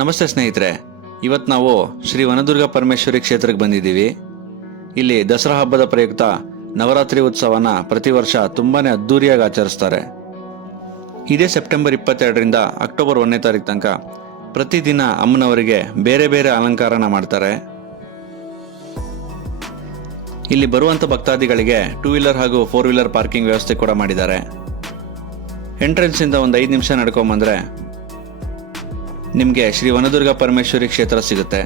ನಮಸ್ತೆ ಸ್ನೇಹಿತರೆ, ಇವತ್ತು ನಾವು ಶ್ರೀ ವನದುರ್ಗ ಪರಮೇಶ್ವರಿ ಕ್ಷೇತ್ರಕ್ಕೆ ಬಂದಿದ್ದೀವಿ. ಇಲ್ಲಿ ದಸರಾ ಹಬ್ಬದ ಪ್ರಯುಕ್ತ ನವರಾತ್ರಿ ಉತ್ಸವನ ಪ್ರತಿ ವರ್ಷ ತುಂಬಾನೇ ಅದ್ದೂರಿಯಾಗಿ ಆಚರಿಸ್ತಾರೆ. ಇದೇ ಸೆಪ್ಟೆಂಬರ್ 22ರಿಂದ ಅಕ್ಟೋಬರ್ 1ನೇ ತಾರೀಕು ತನಕ ಪ್ರತಿದಿನ ಅಮ್ಮನವರಿಗೆ ಬೇರೆ ಬೇರೆ ಅಲಂಕಾರನ ಮಾಡ್ತಾರೆ. ಇಲ್ಲಿ ಬರುವಂಥ ಭಕ್ತಾದಿಗಳಿಗೆ 2 ವೀಲರ್ ಹಾಗೂ 4 ವೀಲರ್ ಪಾರ್ಕಿಂಗ್ ವ್ಯವಸ್ಥೆ ಕೂಡ ಮಾಡಿದ್ದಾರೆ. ಎಂಟ್ರೆನ್ಸಿಂದ ಒಂದು 5 ನಿಮಿಷ ನಡ್ಕೊಂಬಂದ್ರೆ ನಿಮಗೆ ಶ್ರೀ ವನದುರ್ಗ ಪರಮೇಶ್ವರಿ ಕ್ಷೇತ್ರ ಸಿಗುತ್ತೆ.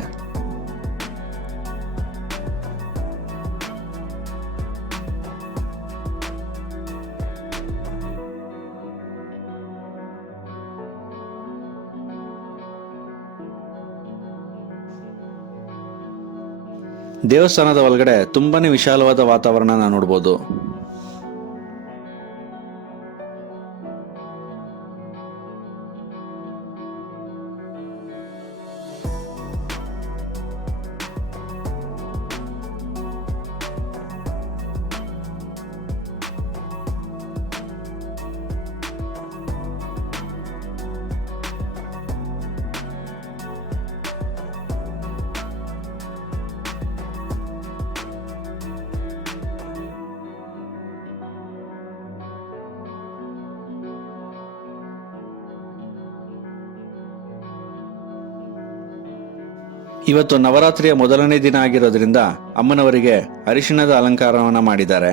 ದೇವಸ್ಥಾನದ ಒಳಗಡೆ ತುಂಬಾನೇ ವಿಶಾಲವಾದ ವಾತಾವರಣನ ನೋಡ್ಬೋದು. ಇವತ್ತು ನವರಾತ್ರಿಯ ಮೊದಲನೇ ದಿನ ಆಗಿರೋದ್ರಿಂದ ಅಮ್ಮನವರಿಗೆ ಅರಿಶಿಣದ ಅಲಂಕಾರವನ್ನ ಮಾಡಿದ್ದಾರೆ.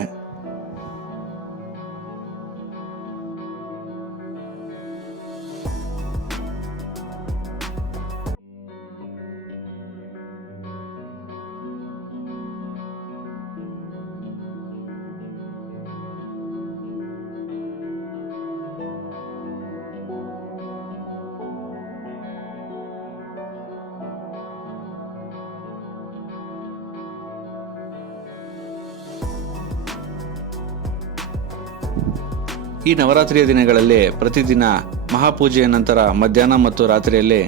ಈ ನವರಾತ್ರಿಯ ದಿನಗಳಲ್ಲಿ ಪ್ರತಿದಿನ ಮಹಾಪೂಜೆಯ ನಂತರ ಮಧ್ಯಾಹ್ನ ಮತ್ತು ರಾತ್ರಿಯಲ್ಲಿ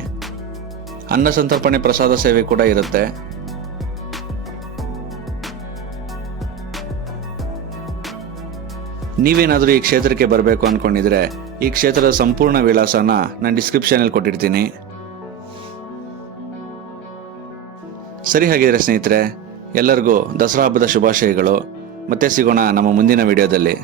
ಅನ್ನ ಸಂತರ್ಪಣೆ ಪ್ರಸಾದ ಸೇವೆ ಕೂಡ ಇರುತ್ತೆ. ನೀವೇನಾದರೂ ಈ ಕ್ಷೇತ್ರಕ್ಕೆ ಬರಬೇಕು ಅನ್ಕೊಂಡಿದ್ರೆ ಈ ಕ್ಷೇತ್ರದ ಸಂಪೂರ್ಣ ವಿಳಾಸನ ನಾನು ಡಿಸ್ಕ್ರಿಪ್ಷನಲ್ಲಿ ಕೊಟ್ಟಿರ್ತೀನಿ. ಸರಿ, ಹಾಗಿದ್ರೆ ಸ್ನೇಹಿತರೆ, ಎಲ್ಲರಿಗೂ ದಸರಾ ಹಬ್ಬದ ಶುಭಾಶಯಗಳು. ಮತ್ತೆ ಸಿಗೋಣ ನಮ್ಮ ಮುಂದಿನ ವಿಡಿಯೋದಲ್ಲಿ.